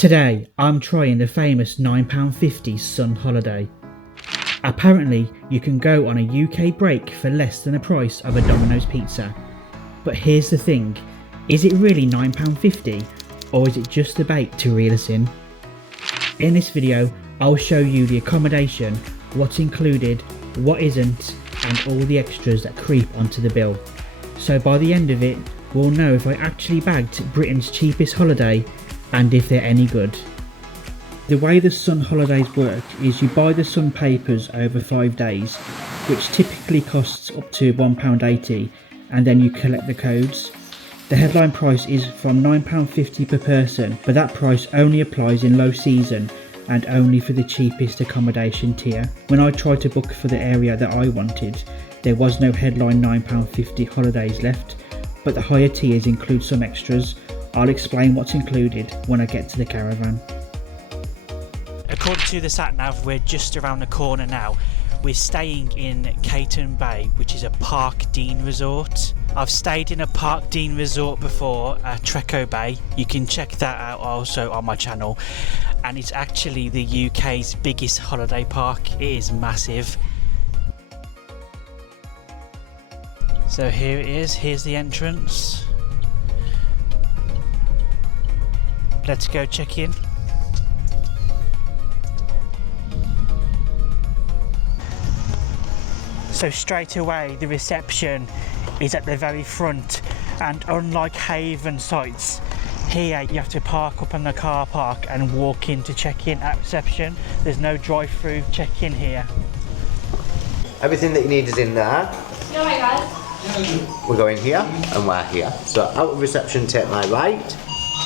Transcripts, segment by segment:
Today I'm trying the famous £9.50 Sun Holiday. Apparently you can go on a UK break for less than the price of a Domino's pizza. But here's the thing, is it really £9.50 or is it just a bait to reel us in? In this video I'll show you the accommodation, what's included, what isn't, and all the extras that creep onto the bill. So by the end of it we'll know if I actually bagged Britain's cheapest holiday and if they're any good. The way the Sun holidays work is you buy the Sun papers over 5 days, which typically costs up to £1.80, and then you collect the codes. The headline price is from £9.50 per person, but that price only applies in low season and only for the cheapest accommodation tier. When I tried to book for the area that I wanted, there was no headline £9.50 holidays left, but the higher tiers include some extras. I'll explain what's included when I get to the caravan. According to the sat nav, we're just around the corner now. We're staying in Cayton Bay, which is a Parkdean resort. I've stayed in a Parkdean resort before at Cayton Bay. You can check that out also on my channel. And it's actually the UK's biggest holiday park. It is massive. So here it is, here's the entrance. Let's go check in. So straight away the reception is at the very front, and unlike Haven sites, here you have to park up in the car park and walk in to check in at reception. There's no drive-through check-in here. Everything that you need is in there. No, hi guys. We're going here and we're here. So out of reception, take my right.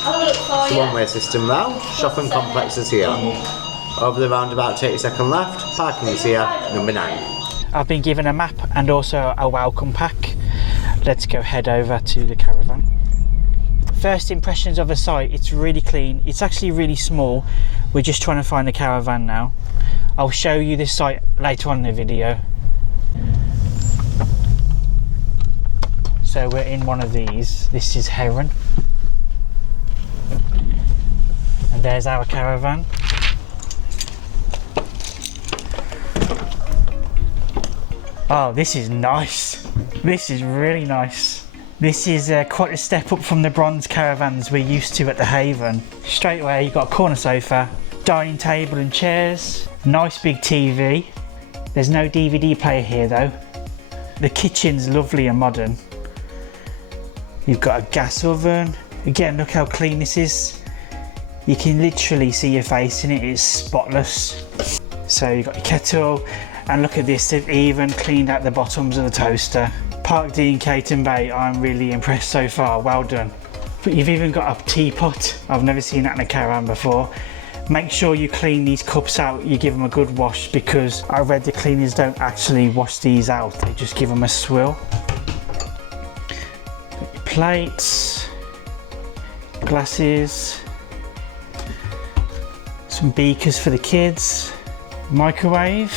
It's a one-way system round. Shopping complex is here. Over the roundabout, take your second left. Parking is here, number 9. I've been given a map and also a welcome pack. Let's go head over to the caravan. First impressions of the site, it's really clean. It's actually really small. We're just trying to find the caravan now. I'll show you this site later on in the video. So we're in one of these. This is Heron. And there's our caravan. Oh, this is nice. This is really nice. This is quite a step up from the bronze caravans we're used to at the Haven. Straight away, you've got a corner sofa, dining table and chairs, nice big TV. There's no DVD player here though. The kitchen's lovely and modern. You've got a gas oven. Again, look how clean this is. You can literally see your face in it, it's spotless. So you've got your kettle, and look at this, they've even cleaned out the bottoms of the toaster. Parkdean Cayton Bay, I'm really impressed so far, well done. But you've even got a teapot. I've never seen that in a caravan before. Make sure you clean these cups out, you give them a good wash, because I read the cleaners don't actually wash these out, they just give them a swill. Plates, glasses, some beakers for the kids, microwave.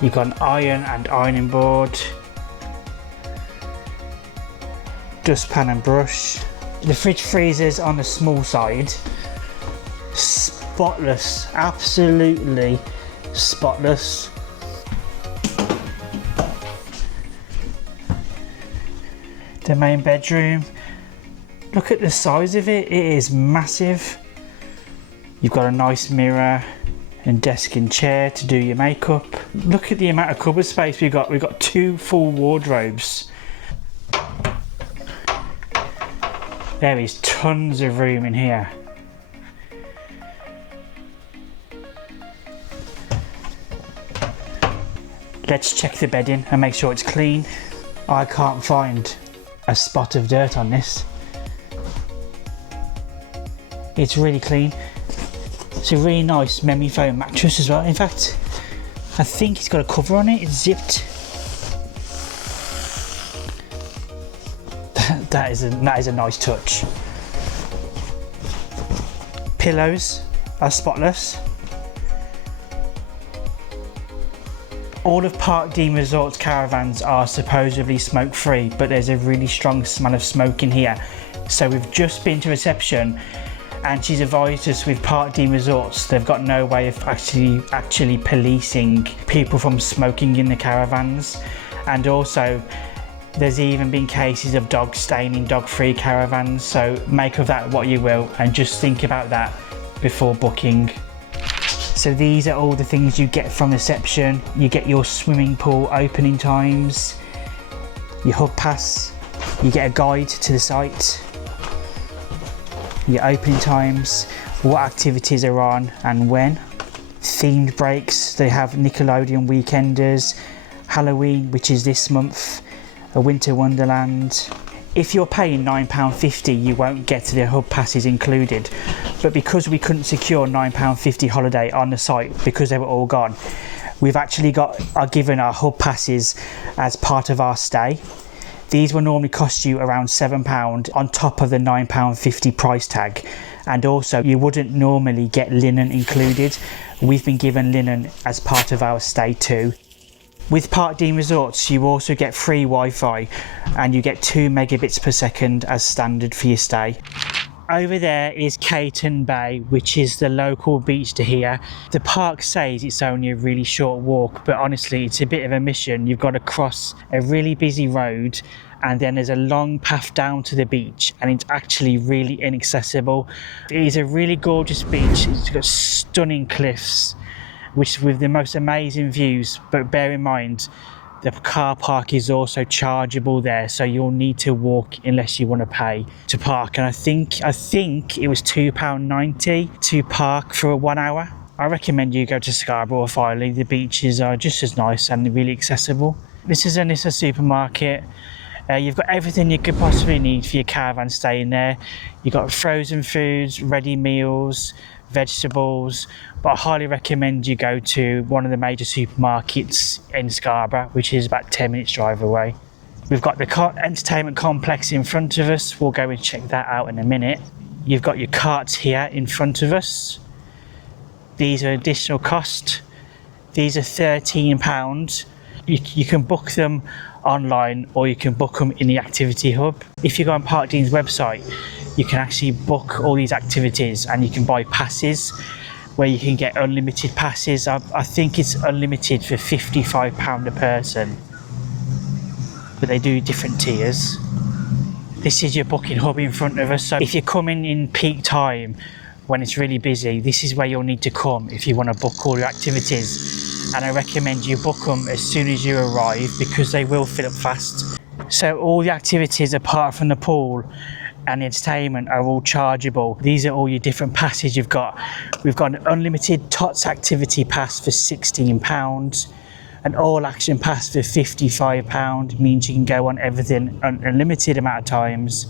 You've got an iron and ironing board, dustpan and brush. The fridge freezer's on the small side. Spotless, absolutely spotless. The main bedroom. Look at the size of it, it is massive. You've got a nice mirror and desk and chair to do your makeup. Look at the amount of cupboard space we've got. We've got 2 full wardrobes. There is tons of room in here. Let's check the bedding and make sure it's clean. I can't find a spot of dirt on this. It's really clean. It's a really nice memory foam mattress as well. In fact, I think it's got a cover on it, it's zipped. that is a nice touch. Pillows are spotless. All of Parkdean Resort's caravans are supposedly smoke-free, but there's a really strong smell of smoke in here. So we've just been to reception and she's advised us with Parkdean Resorts they've got no way of actually policing people from smoking in the caravans, and also there's even been cases of dogs staying in dog-free caravans, so make of that what you will and just think about that before booking. So these are all the things you get from reception. You get your swimming pool opening times, your hub pass, you get a guide to the site, your opening times, what activities are on and when, themed breaks. They have Nickelodeon Weekenders, Halloween, which is this month, a Winter Wonderland. If you're paying £9.50, you won't get the hub passes included, but because we couldn't secure £9.50 holiday on the site because they were all gone, we've actually are given our hub passes as part of our stay. These will normally cost you around £7 on top of the £9.50 price tag, and also you wouldn't normally get linen included. We've been given linen as part of our stay too. With Parkdean Resorts, you also get free Wi-Fi and you get 2 megabits per second as standard for your stay. Over there is Cayton Bay, which is the local beach to here. The park says it's only a really short walk, but honestly it's a bit of a mission. You've got to cross a really busy road and then there's a long path down to the beach, and it's actually really inaccessible. It is a really gorgeous beach. It's got stunning cliffs, which with the most amazing views, but bear in mind the car park is also chargeable there, so you'll need to walk unless you want to pay to park. And I think it was £2.90 to park for 1 hour. I recommend you go to Scarborough or Filey. The beaches are just as nice and really accessible. This is a Nissa supermarket. You've got everything you could possibly need for your caravan stay in there. You've got frozen foods, ready meals, vegetables, but I highly recommend you go to one of the major supermarkets in Scarborough, which is about 10 minutes drive away. We've got the entertainment complex in front of us. We'll go and check that out in a minute. You've got your carts here in front of us. These are additional cost. These are £13. You can book them online or you can book them in the activity hub. If you go on Parkdean's website, you can actually book all these activities and you can buy passes where you can get unlimited passes. I think it's unlimited for £55 a person, but they do different tiers. This is your booking hub in front of us, so if you're coming in peak time when it's really busy, this is where you'll need to come if you want to book all your activities. And I recommend you book them as soon as you arrive because they will fill up fast. So all the activities apart from the pool and the entertainment are all chargeable. These are all your different passes you've got. We've got an unlimited TOTS activity pass for £16, an all action pass for £55, means you can go on everything an unlimited amount of times.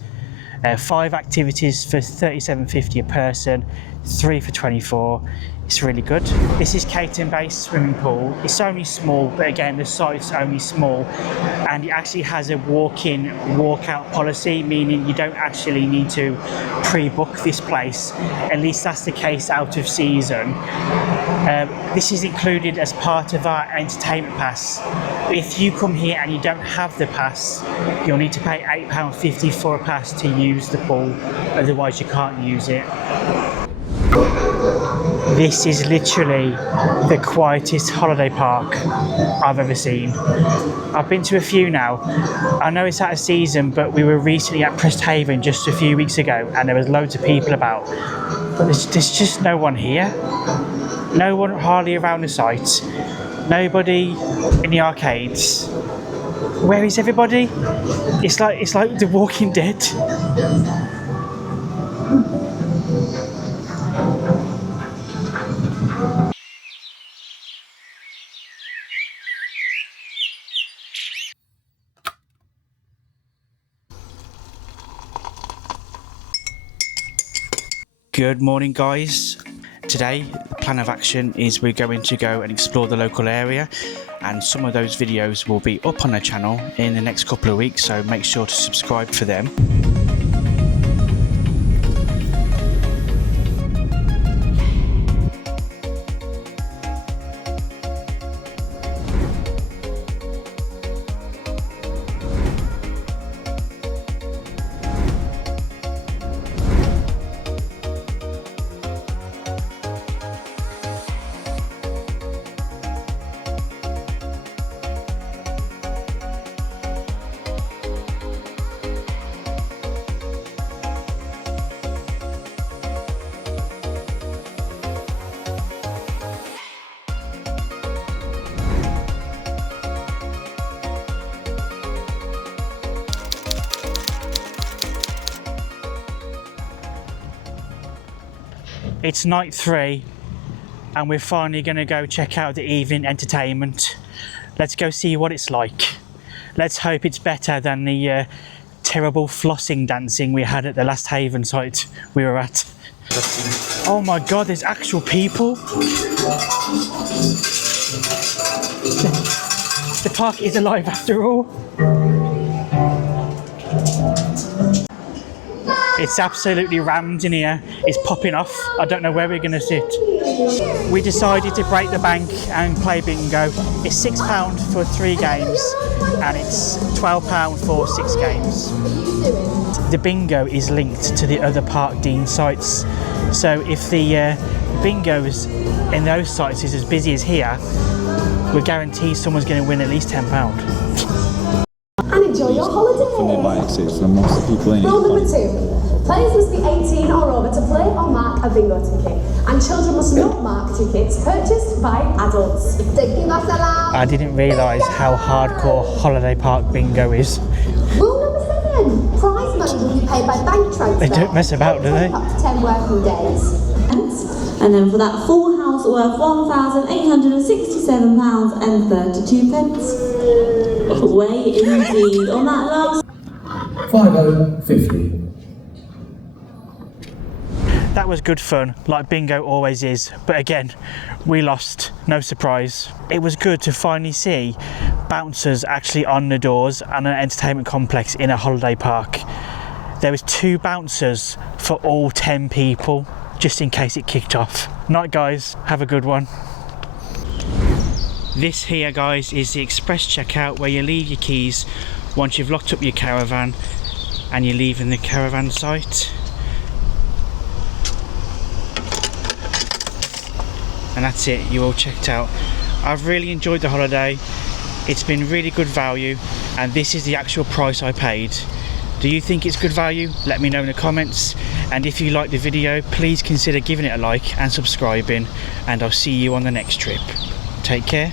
5 activities for £37.50 a person, 3 for £24. It's really good. This is Cayton Bay swimming pool. It's only small, but again, the site's only small, and it actually has a walk-in, walk-out policy, meaning you don't actually need to pre-book this place. At least that's the case out of season. This is included as part of our entertainment pass. If you come here and you don't have the pass, you'll need to pay £8.50 for a pass to use the pool, otherwise you can't use it. This is literally the quietest holiday park I've ever seen. I've been to a few now. I know it's out of season, but we were recently at Presthaven just a few weeks ago and there was loads of people about. But there's just no one here. No one hardly around the site. Nobody in the arcades. Where is everybody? It's like The Walking Dead. Good morning, guys. Today, the plan of action is we're going to go and explore the local area, and some of those videos will be up on the channel in the next couple of weeks, so make sure to subscribe for them. It's night 3 and we're finally going to go check out the evening entertainment. Let's go see what it's like. Let's hope it's better than the terrible flossing dancing we had at the last Haven site we were at. Oh my god, there's actual people. The park is alive after all. It's absolutely rammed in here. It's popping off. I don't know where we're going to sit. We decided to break the bank and play bingo. It's £6 for 3 games and it's £12 for 6 games. The bingo is linked to the other Parkdean sites. So if the bingo's in those sites is as busy as here, we're guaranteed someone's going to win at least £10. And enjoy your holiday. From the Atlantic States, for most of the people in Rule number 2. Players must be 18 or over to play or mark a bingo ticket. And children must not mark tickets purchased by adults. I didn't realise how hardcore holiday park bingo is. Rule number 7. Prize money will be paid by bank transfer. They don't mess about, do they? Up to 10 working days. And then for that full house worth £1,867.32. Way indeed. On that last 50. That was good fun, like bingo always is, but again, we lost, no surprise. It was good to finally see bouncers actually on the doors and an entertainment complex in a holiday park. There was 2 bouncers for all 10 people, just in case it kicked off. Night guys, have a good one. This here guys is the express checkout where you leave your keys once you've locked up your caravan and you're leaving the caravan site. And that's it, you're all checked out. I've really enjoyed the holiday. It's been really good value and this is the actual price I paid. Do you think it's good value? Let me know in the comments, and if you like the video please consider giving it a like and subscribing, and I'll see you on the next trip. Take care.